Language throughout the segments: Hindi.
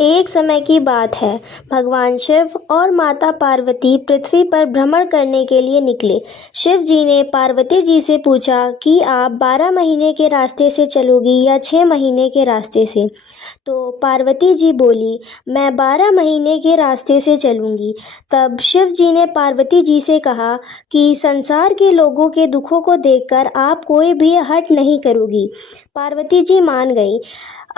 एक समय की बात है। भगवान शिव और माता पार्वती पृथ्वी पर भ्रमण करने के लिए निकले। शिव जी ने पार्वती जी से पूछा कि आप 12 महीने के रास्ते से चलोगी या 6 महीने के रास्ते से। तो पार्वती जी बोली, मैं 12 महीने के रास्ते से चलूंगी। तब शिव जी ने पार्वती जी से कहा कि संसार के लोगों के दुखों को देखकर आप कोई भी हट नहीं करोगी। पार्वती जी मान गई।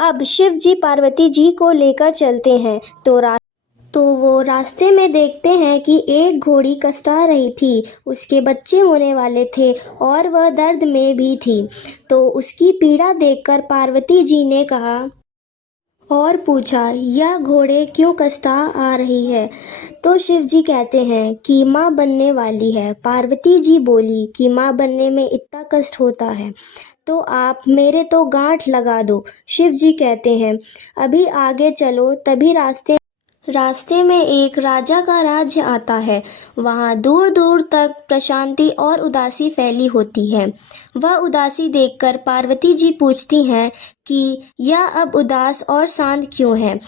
अब शिव जी पार्वती जी को लेकर चलते हैं तो वो रास्ते में देखते हैं कि एक घोड़ी कष्टा रही थी। उसके बच्चे होने वाले थे और वह दर्द में भी थी। तो उसकी पीड़ा देखकर पार्वती जी ने कहा और पूछा, यह घोड़े क्यों कष्टा आ रही है। तो शिव जी कहते हैं कि माँ बनने वाली है। पार्वती जी बोली कि माँ बनने में इतना कष्ट होता है तो आप मेरे तो गांठ लगा दो। शिव जी कहते हैं, अभी आगे चलो। तभी रास्ते में एक राजा का राज्य आता है। वहाँ दूर दूर तक प्रशांति और उदासी फैली होती है। वह उदासी देखकर पार्वती जी पूछती हैं कि यह अब उदास और शांत क्यों है।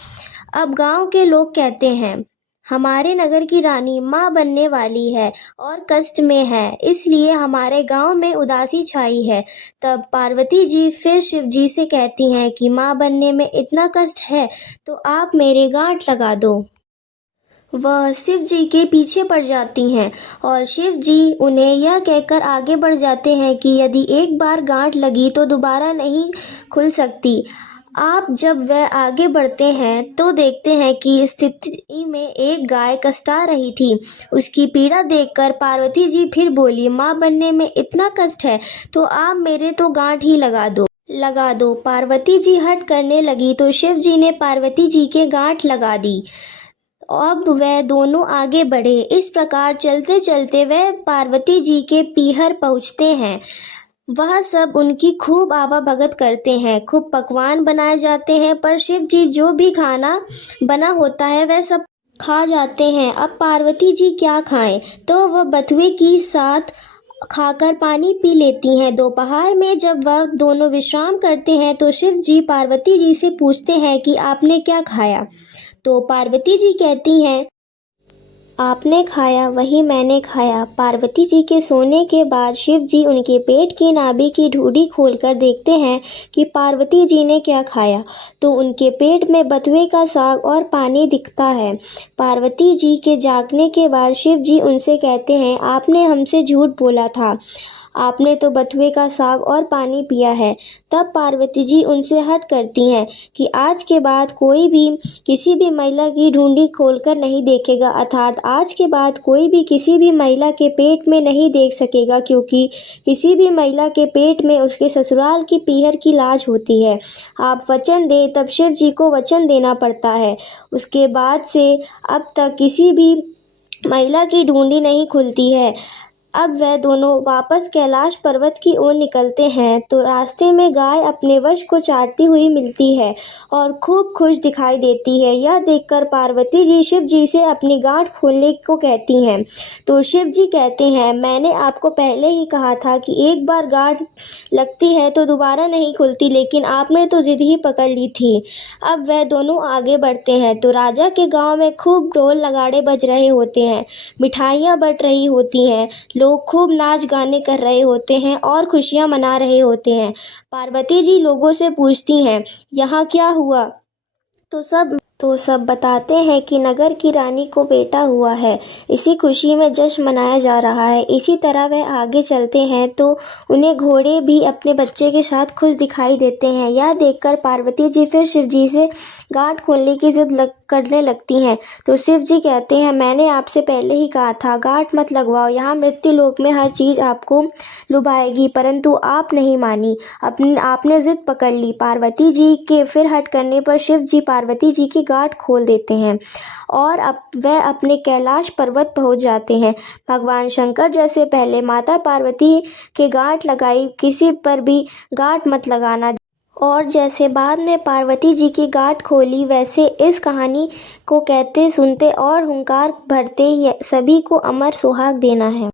अब गांव के लोग कहते हैं, हमारे नगर की रानी माँ बनने वाली है और कष्ट में है, इसलिए हमारे गांव में उदासी छाई है। तब पार्वती जी फिर शिव जी से कहती हैं कि माँ बनने में इतना कष्ट है तो आप मेरे गांठ लगा दो। वह शिव जी के पीछे पड़ जाती हैं और शिव जी उन्हें यह कहकर आगे बढ़ जाते हैं कि यदि एक बार गांठ लगी तो दोबारा नहीं खुल सकती। आप जब वह आगे बढ़ते हैं तो देखते हैं कि इस स्थिति में एक गाय कष्टा रही थी। उसकी पीड़ा देखकर पार्वती जी फिर बोली, माँ बनने में इतना कष्ट है तो आप मेरे तो गांठ ही लगा दो। पार्वती जी हट करने लगी तो शिव जी ने पार्वती जी के गांठ लगा दी। अब वह दोनों आगे बढ़े। इस प्रकार चलते चलते वह पार्वती जी के पीहर पहुँचते हैं। वह सब उनकी खूब आवाभगत करते हैं। खूब पकवान बनाए जाते हैं, पर शिव जी जो भी खाना बना होता है वह सब खा जाते हैं। अब पार्वती जी क्या खाएं, तो वह बथुए की साथ खाकर पानी पी लेती हैं। दोपहर में जब वह दोनों विश्राम करते हैं तो शिव जी पार्वती जी से पूछते हैं कि आपने क्या खाया। तो पार्वती जी कहती हैं, आपने खाया वही मैंने खाया। पार्वती जी के सोने के बाद शिव जी उनके पेट की नाभि की ढूंढी खोलकर देखते हैं कि पार्वती जी ने क्या खाया। तो उनके पेट में बथुए का साग और पानी दिखता है। पार्वती जी के जागने के बाद शिव जी उनसे कहते हैं, आपने हमसे झूठ बोला था, आपने तो बथुए का साग और पानी पिया है। तब पार्वती जी उनसे हट करती हैं कि आज के बाद कोई भी किसी भी महिला की ढूंढी खोलकर नहीं देखेगा, अर्थात आज के बाद कोई भी किसी भी महिला के पेट में नहीं देख सकेगा, क्योंकि किसी भी महिला के पेट में उसके ससुराल की पीहर की लाज होती है। आप वचन दें तब शिव जी को वचन देना पड़ता है। उसके बाद से अब तक किसी भी महिला की ढूंढी नहीं खुलती है। अब वह दोनों वापस कैलाश पर्वत की ओर निकलते हैं तो रास्ते में गाय अपने वश को चाटती हुई मिलती है और खूब खुश दिखाई देती है। यह देखकर पार्वती जी शिव जी से अपनी गांठ खोलने को कहती हैं। तो शिव जी कहते हैं, मैंने आपको पहले ही कहा था कि एक बार गांठ लगती है तो दोबारा नहीं खुलती, लेकिन आपने तो जिद ही पकड़ ली थी। अब वह दोनों आगे बढ़ते हैं तो राजा के गाँव में खूब ढोल नगाड़े बज रहे होते हैं, मिठाइयाँ बट रही होती हैं, लोग खूब नाच गाने कर रहे होते हैं और खुशियां मना रहे होते हैं। पार्वती जी लोगों से पूछती हैं, यहाँ क्या हुआ। तो सब बताते हैं कि नगर की रानी को बेटा हुआ है, इसी खुशी में जश्न मनाया जा रहा है। इसी तरह वह आगे चलते हैं तो उन्हें घोड़े भी अपने बच्चे के साथ खुश दिखाई देते हैं। यह देखकर पार्वती जी फिर शिव जी से गांठ खोलने की जिद करने लगती हैं। तो शिव जी कहते हैं, मैंने आपसे पहले ही कहा था गांठ मत लगवाओ, यहाँ मृत्यु लोक में हर चीज़ आपको लुभाएगी, परंतु आप नहीं मानी, आपने जिद पकड़ ली। पार्वती जी के फिर हट करने पर शिव जी पार्वती जी की गांठ खोल देते हैं और वह अपने कैलाश पर्वत पहुंच जाते हैं। भगवान शंकर जैसे पहले माता पार्वती के गांठ लगाई, किसी पर भी गांठ मत लगाना, और जैसे बाद में पार्वती जी की गांठ खोली, वैसे इस कहानी को कहते सुनते और हुंकार भरते सभी को अमर सुहाग देना है।